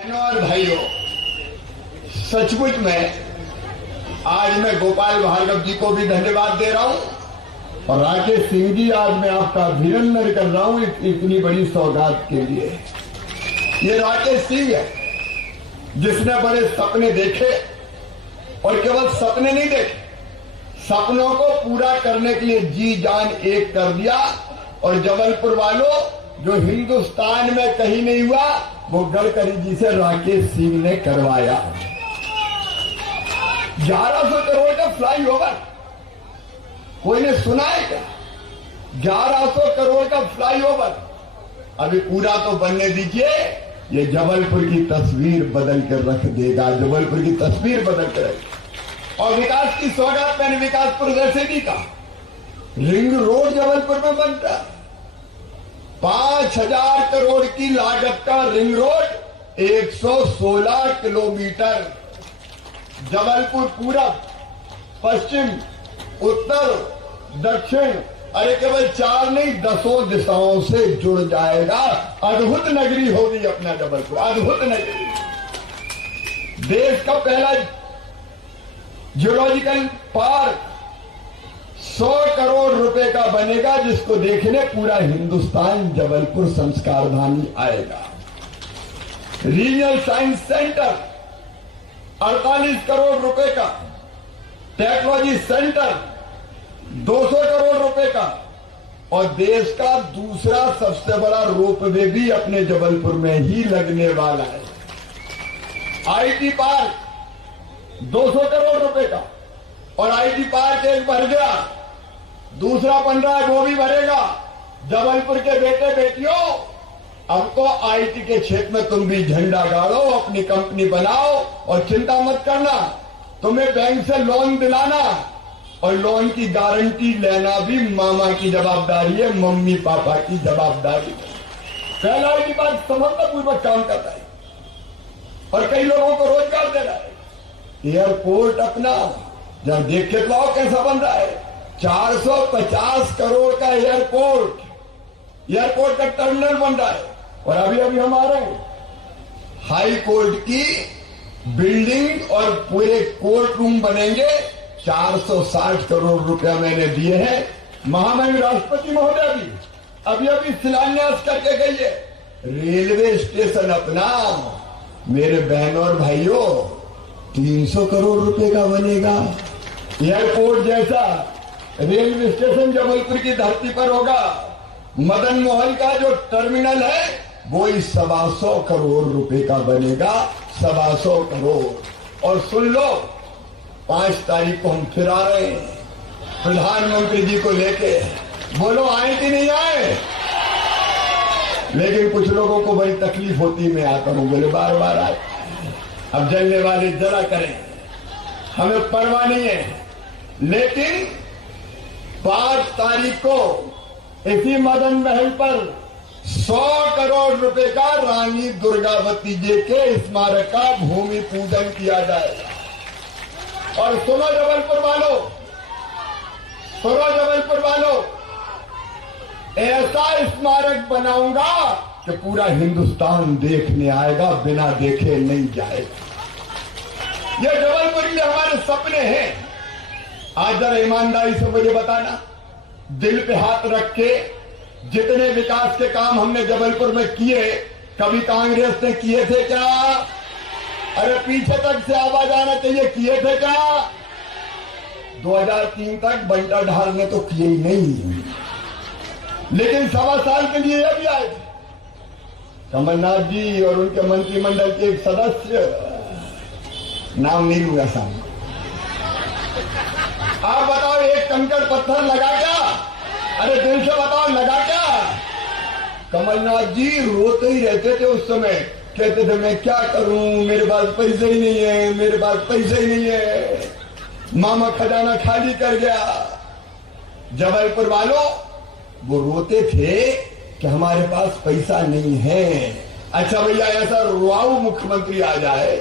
बहनों और भाइयों, सचमुच में आज मैं गोपाल भार्गव जी को भी धन्यवाद दे रहा हूं और राकेश सिंह जी, आज मैं आपका अभिनंदन कर रहा हूं इतनी बड़ी सौगात के लिए। ये राकेश सिंह है जिसने बड़े सपने देखे और केवल सपने नहीं देखे, सपनों को पूरा करने के लिए जी जान एक कर दिया। और जबलपुर वालों, जो हिंदुस्तान में कहीं नहीं हुआ वो गडकरी जी से राकेश सिंह ने करवाया। 1100 करोड़ का फ्लाईओवर, कोई ने सुना है क्या? 1100 करोड़ का फ्लाईओवर अभी पूरा तो बनने दीजिए, ये जबलपुर की तस्वीर बदल कर रख देगा, जबलपुर की तस्वीर बदल कर रख। और विकास की सौगात मैंने विकास प्रदर्शन भी कहा, रिंग रोड जबलपुर में बन रहा, 5000 करोड़ की लागत का रिंग रोड, 116 किलोमीटर जबलपुर पूरब, पश्चिम, उत्तर, दक्षिण, अरे केवल 4 नहीं 10 दिशाओं से जुड़ जाएगा। अद्भुत नगरी होगी अपना जबलपुर, अद्भुत नगरी। देश का पहला जियोलॉजिकल पार्क 100 करोड़ रुपए का बनेगा, जिसको देखने पूरा हिंदुस्तान जबलपुर संस्कारधानी आएगा। रीजनल साइंस सेंटर 48 करोड़ रुपए का, टेक्नोलॉजी सेंटर 200 करोड़ रुपए का, और देश का दूसरा सबसे बड़ा रोपवे भी अपने जबलपुर में ही लगने वाला है। आईटी पार्क 200 करोड़ रुपए का, और आईटी पार्क एक भर गया, दूसरा बन रहा है, वो भी भरेगा। जबलपुर के बेटे बेटियों, अब तो आईटी के क्षेत्र में तुम भी झंडा गाड़ो, अपनी कंपनी बनाओ और चिंता मत करना, तुम्हें बैंक से लोन दिलाना और लोन की गारंटी लेना भी मामा की जवाबदारी है, मम्मी पापा की जवाबदारी है। पहला आईटी पार्क सफलतापूर्वक काम करता है और कई लोगों को रोजगार दे रहा है। एयरपोर्ट अपना जब देख के तो कैसा बन रहा है, 450 करोड़ का एयरपोर्ट का टर्मिनल बन रहा है। और अभी हम आ रहे हैं, हाई कोर्ट की बिल्डिंग और पूरे कोर्ट रूम बनेंगे, 460 करोड़ रुपया मैंने दिए हैं। महामहिम राष्ट्रपति महोदय भी अभी शिलान्यास करके गई है। रेलवे स्टेशन अपना, मेरे बहनों और भाइयों, 300 करोड़ रुपए का बनेगा। एयरपोर्ट जैसा रेलवे स्टेशन जबलपुर की धरती पर होगा। मदन मोहन का जो टर्मिनल है वो ही 125 करोड़ रुपए का बनेगा, 125 करोड़। और सुन लो, 5 तारीख को हम फिर आ रहे हैं प्रधानमंत्री जी को लेके। बोलो आए कि नहीं आए? लेकिन कुछ लोगों को बड़ी तकलीफ होती है, मैं आता हूं, बोले बार बार आए। अब जलने वाले जला करें, हमें परवाह नहीं है। लेकिन 5 तारीख को इसी मदन महल पर 100 करोड़ रुपए का रानी दुर्गावती जी के स्मारक का भूमि पूजन किया जाएगा। और सुनो जबलपुर वालों, ऐसा स्मारक बनाऊंगा कि पूरा हिंदुस्तान देखने आएगा, बिना देखे नहीं जाएगा। ये जबलपुर के हमारे सपने हैं। आज जरा ईमानदारी से मुझे बताना, दिल पे हाथ रख के, जितने विकास के काम हमने जबलपुर में किए, कभी कांग्रेस ने किए थे क्या? अरे पीछे तक से आवाज आना चाहिए, किए थे क्या? 2003 तक बंटा ढाल ने तो किए ही नहीं, लेकिन 1.25 साल के लिए ये भी आए थे। कमलनाथ जी और उनके मंत्रिमंडल के एक सदस्य, नाम नहीं लूंगा सामने, आप बताओ एक कंकड़ पत्थर लगा क्या? अरे दिल से बताओ, लगा क्या? कमलनाथ जी रोते ही रहते थे उस समय, कहते थे मैं क्या करूं, मेरे पास पैसे ही नहीं है, मेरे पास पैसे ही नहीं है, मामा खजाना खाली कर गया। जबलपुर वालों, वो रोते थे कि हमारे पास पैसा नहीं है। अच्छा भैया, ऐसा रुआऊ मुख्यमंत्री आ जाए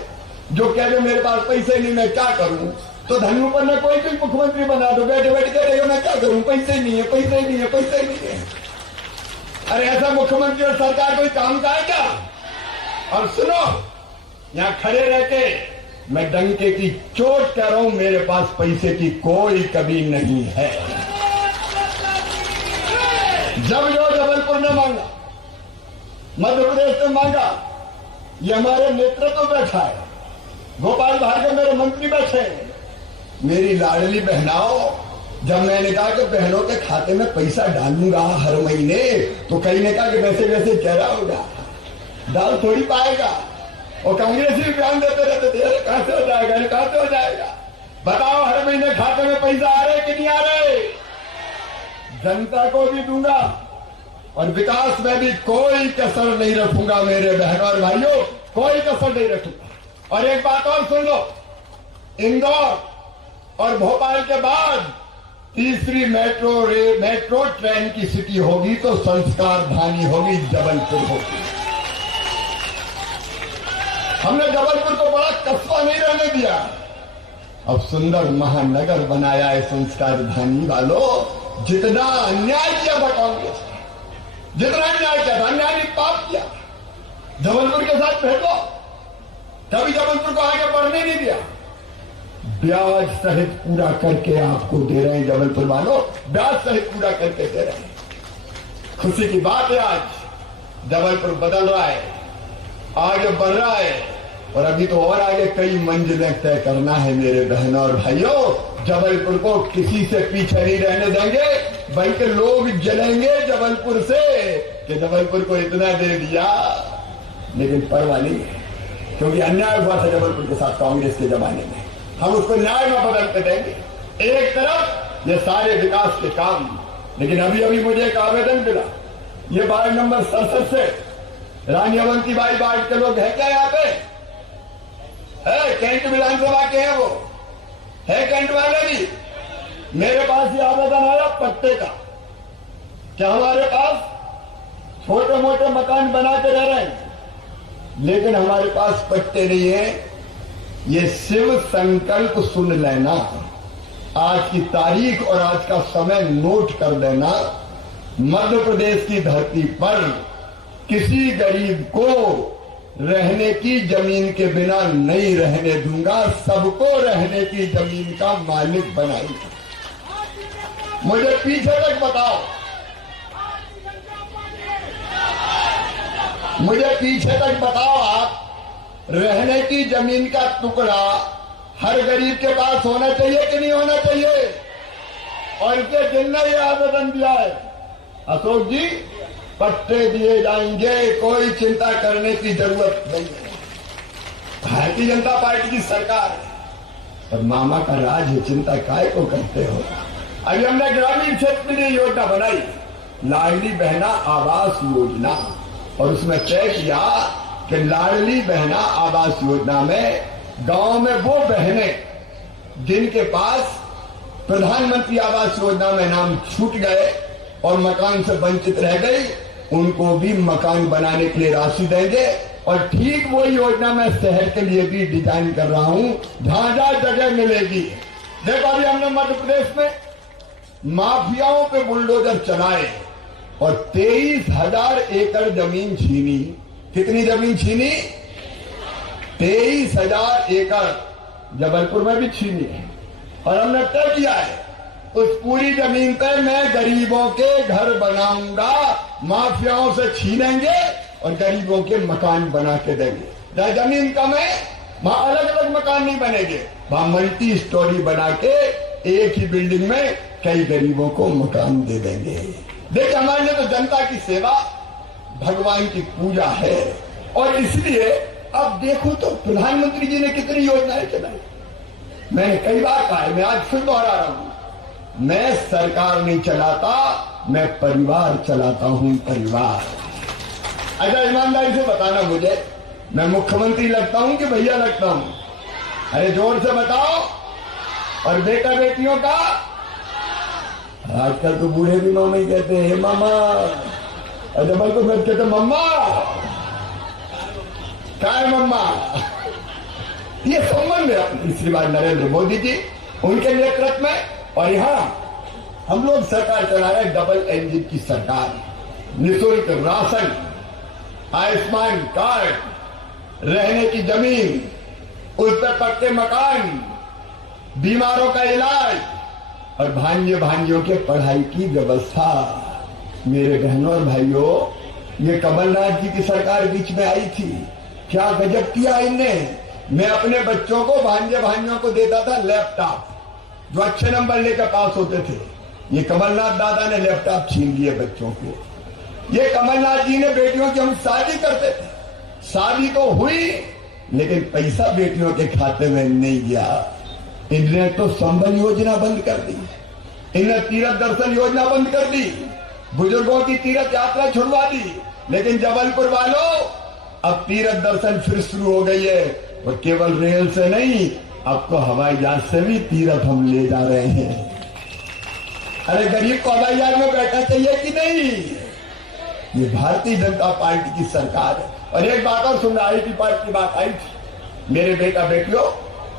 जो कह दे मेरे पास पैसे नहीं, मैं क्या करूं, तो धन्यू पर कोई भी मुख्यमंत्री बना दो, बैठे बैठे कह मैं क्या करूं, पैसे नहीं है, पैसे नहीं है, पैसे नहीं है। अरे ऐसा मुख्यमंत्री और सरकार कोई काम का है क्या? और सुनो, यहां खड़े रह के मैं डंके की चोट कह रहा हूं, मेरे पास पैसे की कोई कमी नहीं है। जब जो जबलपुर ने मांगा, मध्य प्रदेश ने मांगा, ये हमारे नेतृत्व बैठा है, गोपाल भार्गव मेरे मंत्री बैठे हैं, मेरी लाडली बहनाओं। जब मैंने कहा कि बहनों के खाते में पैसा डालूंगा हर महीने, तो कई ने कहा कि वैसे वैसे कह रहा होगा, डाल थोड़ी पाएगा। और कांग्रेसी भी बयान देते रहते थे, कहां से हो जाएगा, कहां से हो जाएगा। बताओ हर महीने खाते में पैसा आ रहे कि नहीं आ रहे? जनता को भी दूंगा और विकास में भी कोई कसर नहीं रखूंगा मेरे बहनों और भाइयों, कोई कसर नहीं रखूंगा। और एक बात और सुन लो, इंदौर और भोपाल के बाद तीसरी मेट्रो ट्रेन की सिटी होगी तो संस्कार धानी होगी, जबलपुर होगी। हमने जबलपुर को बड़ा कस्बा नहीं रहने दिया, अब सुंदर महानगर बनाया है संस्कार धानी वालों। जितना अन्याय किया था कांग्रेस ने, जितना अन्याय किया था, अन्याय ने पाप किया। जबलपुर के साथ भेजो, कभी जबलपुर को आगे बढ़ने नहीं दिया। ब्याज सहित पूरा करके आपको दे रहे हैं जबलपुर वालों, ब्याज सहित पूरा करके दे रहे हैं। खुशी की बात है, आज जबलपुर बदल रहा है, आगे बढ़ रहा है और अभी तो और आगे कई मंजिलें तय करना है मेरे बहनों और भाइयों। जबलपुर को किसी से पीछे नहीं रहने देंगे, बल्कि लोग जलेंगे जबलपुर से कि जबलपुर को इतना दे दिया। लेकिन परवाह नहीं है, क्योंकि अन्याय हुआ था जबलपुर के साथ कांग्रेस के जमाने में, हम उसको न्याय में बदलते देंगे। एक तरफ ये सारे विकास के काम, लेकिन अभी अभी मुझे एक आवेदन मिला, ये वार्ड नंबर 67 से रानी अवंतीबाई वार्ड के लोग हैं क्या यहाँ पे? है, कैंट विधानसभा के हैं वो, है कैंट वाले भी। मेरे पास ये आवेदन आया पट्टे का, क्या हमारे पास छोटे मोटे मकान बना के रह रहे हैं, लेकिन हमारे पास पट्टे नहीं है। ये शिव संकल्प सुन लेना, आज की तारीख और आज का समय नोट कर लेना। मध्य प्रदेश की धरती पर किसी गरीब को रहने की जमीन के बिना नहीं रहने दूंगा, सबको रहने की जमीन का मालिक बनाऊंगा। मुझे पीछे तक बताओ, मुझे पीछे तक बताओ, आप रहने की जमीन का टुकड़ा हर गरीब के पास होना चाहिए कि नहीं होना चाहिए? और इनके जिनने ये आवेदन दिया है, अशोक जी, पट्टे दिए जाएंगे, कोई चिंता करने की जरूरत नहीं है। भारतीय जनता पार्टी की सरकार है और मामा का राज है, चिंता काय को करते हो। अभी हमने ग्रामीण क्षेत्र में योजना बनाई, लाडली बहना आवास योजना, और उसमें तय किया कि लाडली बहना आवास योजना में गांव में वो बहनें जिनके पास प्रधानमंत्री आवास योजना में नाम छूट गए और मकान से वंचित रह गई, उनको भी मकान बनाने के लिए राशि देंगे। और ठीक वो योजना मैं शहर के लिए भी डिजाइन कर रहा हूं, जहां जहां जगह मिलेगी। देखो, अभी हमने मध्य प्रदेश में माफियाओं पे बुलडोजर चलाए और 23,000 एकड़ जमीन छीनी। कितनी जमीन छीनी? 23,000 एकड़ जबलपुर में भी छीनी है। और हमने तय किया है, उस पूरी जमीन पे मैं गरीबों के घर बनाऊंगा, माफियाओं से छीनेंगे और गरीबों के मकान बना के देंगे। जहां जमीन कम है वहां अलग अलग मकान नहीं बनेंगे, वहां मल्टी स्टोरी बना के एक ही बिल्डिंग में कई गरीबों को मकान दे देंगे। देखिए, हमारे लिए तो जनता की सेवा भगवान की पूजा है। और इसलिए अब देखो तो प्रधानमंत्री जी ने कितनी योजनाएं चलाई। मैंने कई बार कहा है, मैं आज फिर दोहरा रहा हूं, मैं सरकार नहीं चलाता, मैं परिवार चलाता हूं, परिवार। अच्छा, ईमानदारी से बताना मुझे, मैं मुख्यमंत्री लगता हूं कि भैया लगता हूं? अरे जोर से बताओ। और बेटा बेटियों का, आजकल तो बूढ़े भी मामा ही कहते हैं, मामा। और जबलपुर में कहते मम्मा, क्या है मम्मा? ये संबंध है श्रीमान नरेंद्र मोदी जी, उनके नेतृत्व में। और यहां हम लोग सरकार चला रहे हैं, डबल इंजन की सरकार। निःशुल्क राशन, आयुष्मान कार्ड, रहने की जमीन, उस पर पक्के मकान, बीमारों का इलाज और भांजे भांजियों के पढ़ाई की व्यवस्था। मेरे बहनों और भाइयों, ये कमलनाथ जी की सरकार बीच में आई थी, क्या गजब किया इनने। मैं अपने बच्चों को, भांजे भांजियों को देता था लैपटॉप, जो अच्छे नंबर लेकर पास होते थे। ये कमलनाथ दादा ने लैपटॉप छीन लिए बच्चों को। ये कमलनाथ जी ने बेटियों की हम शादी करते थे, शादी तो हुई लेकिन पैसा बेटियों के खाते में नहीं गया। इन्होंने तो संबल योजना बंद कर दी, इन्हें तीर्थ दर्शन योजना बंद कर दी, बुजुर्गों की तीर्थ यात्रा छुड़वा दी। लेकिन जबलपुर वालों, अब तीर्थ दर्शन फिर शुरू हो गई है, और केवल रेल से नहीं, अब तो हवाई जहाज से भी तीर्थ हम ले जा रहे हैं। अरे गरीब को हवाई जहाज में बैठना चाहिए कि नहीं? ये भारतीय जनता पार्टी की सरकार है। और एक बात और सुन, आईटी पार्टी की बात आई थी। मेरे बेटा बेटियों,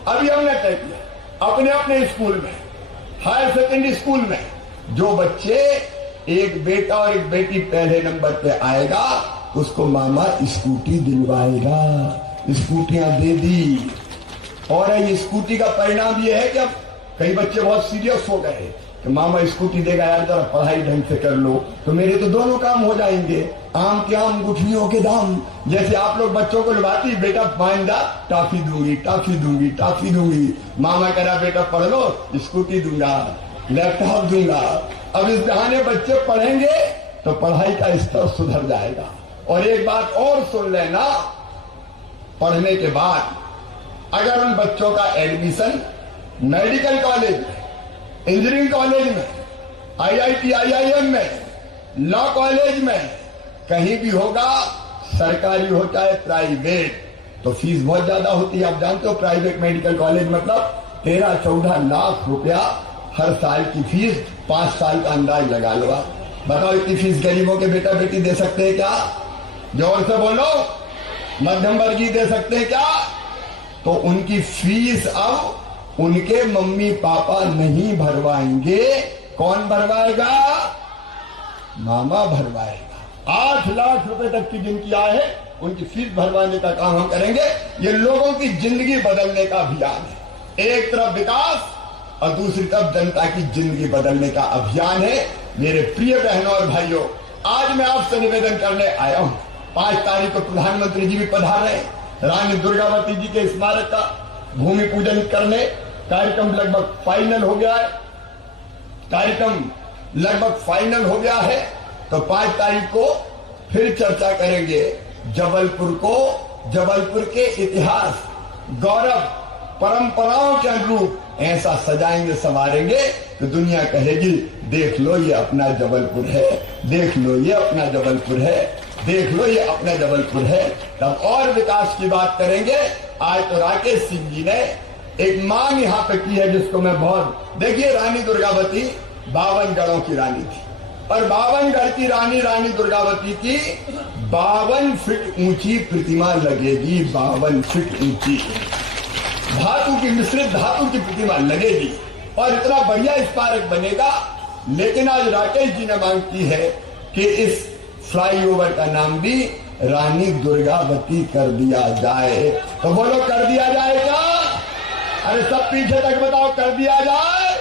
अभी हमने तय किया अपने अपने स्कूल में, हायर सेकेंडरी स्कूल में, जो बच्चे, एक बेटा और एक बेटी पहले नंबर पे आएगा, उसको मामा स्कूटी दिलवाएगा। स्कूटियां दे दी। और ये स्कूटी का परिणाम ये है कि अब कई बच्चे बहुत सीरियस हो गए कि मामा स्कूटी देगा यार, जरा पढ़ाई ढंग से कर लो, तो मेरे तो दोनों काम हो जाएंगे। आम के आम, गुठलियों के दाम। जैसे आप लोग बच्चों को लुभाती, बेटा मान जा, टॉफी दूंगी, टॉफी दूंगी, टॉफी दूंगी। मामा कह रहा बेटा पढ़ लो, स्कूटी दूंगा, लैपटॉप दूंगा। अब इस बहाने बच्चे पढ़ेंगे तो पढ़ाई का स्तर सुधर जाएगा। और एक बात और सुन लेना, पढ़ने के बाद अगर उन बच्चों का एडमिशन मेडिकल कॉलेज में, इंजीनियरिंग कॉलेज में, आईआईटी आईआईएम में, लॉ कॉलेज में, कहीं भी होगा, सरकारी हो चाहे प्राइवेट, तो फीस बहुत ज्यादा होती है। आप जानते हो प्राइवेट मेडिकल कॉलेज मतलब 13-14 लाख रुपया हर साल की फीस, 5 साल का अंदाज लगा लो आप। बताओ इतनी फीस गरीबों के बेटा बेटी दे सकते हैं क्या? जोर से बोलो, मध्यम वर्गीय दे सकते हैं क्या? तो उनकी फीस अब उनके मम्मी पापा नहीं भरवाएंगे, कौन भरवाएगा? मामा भरवाएगा। 8 लाख रुपए तक की जिनकी आय है, उनकी फीस भरवाने का काम हम करेंगे। ये लोगों की जिंदगी बदलने का अभियान है। एक तरफ विकास और दूसरी तरफ जनता की जिंदगी बदलने का अभियान है। मेरे प्रिय बहनों और भाइयों, आज मैं आपसे निवेदन करने आया हूं। 5 तारीख को प्रधानमंत्री जी भी पधार रहे हैं। रानी दुर्गावती जी के स्मारक का भूमि पूजन करने, कार्यक्रम लगभग फाइनल हो गया है। तो 5 तारीख को फिर चर्चा करेंगे। जबलपुर के इतिहास, गौरव, परंपराओं के अनुरूप ऐसा सजाएंगे, संवारेंगे तो दुनिया कहेगी देख लो ये अपना जबलपुर है, देख लो ये अपना जबलपुर है, देख लो ये अपना जबलपुर है। तब और विकास की बात करेंगे। आज तो राकेश सिंह जी ने एक मांग यहाँ पे की है जिसको मैं बहुत, देखिए रानी दुर्गावती 52 गढ़ों की रानी थी, और 52 गढ़ की रानी दुर्गावती की 52 फीट ऊंची प्रतिमा लगेगी। 52 फीट ऊंची धातु की, मिश्रित धातु की प्रतिमा लगेगी और इतना बढ़िया स्मारक बनेगा। लेकिन आज राकेश जी ने मांग की है कि इस फ्लाईओवर का नाम भी रानी दुर्गावती कर दिया जाए। तो बोलो कर दिया जाए क्या? अरे सब पीछे तक बताओ, कर दिया जाए।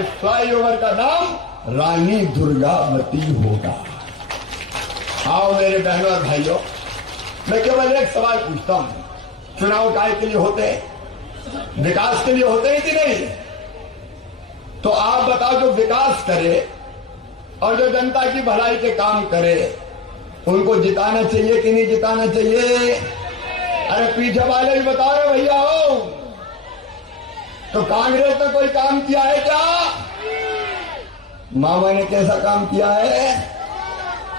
इस फ्लाईओवर का नाम रानी दुर्गावती होगा। आओ मेरे बहनों और भाइयों, मैं केवल एक सवाल पूछता हूं, चुनाव काय के लिए होते हैं? विकास के लिए होते हैं कि नहीं? तो आप बताओ, जो विकास करे और जो जनता की भलाई के काम करे, उनको जिताना चाहिए कि नहीं जिताना चाहिए? अरे पीछे वाले भी बताओ रे भैया हो। तो कांग्रेस ने कोई काम किया है क्या? मामा ने कैसा काम किया है?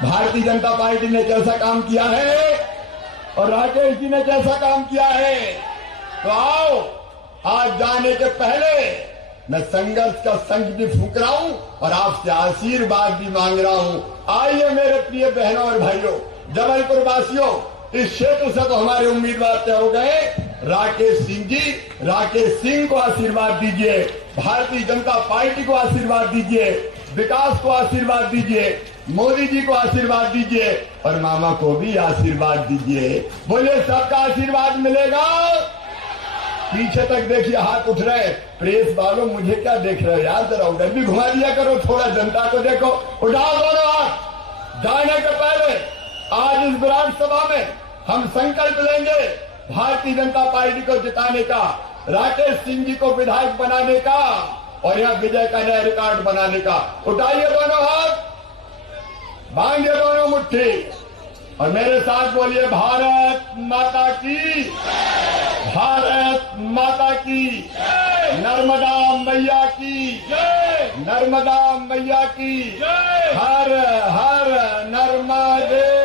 भारतीय जनता पार्टी ने कैसा काम किया है? और राकेश जी ने कैसा काम किया है? तो आओ, आज जाने के पहले मैं संघर्ष का शंख भी फूंक रहा हूं और आपसे आशीर्वाद भी मांग रहा हूं। आइए मेरे प्रिय बहनों और भाइयों, जबलपुर वासियों, इस क्षेत्र से तो हमारे उम्मीदवार तय हो गए। राकेश सिंह जी, राकेश सिंह को आशीर्वाद दीजिए, भारतीय जनता पार्टी को आशीर्वाद दीजिए। विकास को आशीर्वाद दीजिए, मोदी जी को आशीर्वाद दीजिए और मामा को भी आशीर्वाद दीजिए। बोलिए सबका आशीर्वाद मिलेगा। पीछे तक देखिए हाथ उठ रहे। प्रेस वालों मुझे क्या देख रहे हो यार, जरा उधर भी घुमा दिया करो, थोड़ा जनता को देखो। उठाओ दोनों हाथ। जाने के पहले आज इस विराट सभा में हम संकल्प लेंगे भारतीय जनता पार्टी को जिताने का, राकेश सिंह जी को विधायक बनाने का और यहां विजय का नया रिकॉर्ड बनाने का। उठाइए दोनों हाथ, बांधिए दोनों मुट्ठी और मेरे साथ बोलिए भारत माता की, भारत माता की, नर्मदा मैया की, नर्मदा मैया की, हर हर नर्मदे।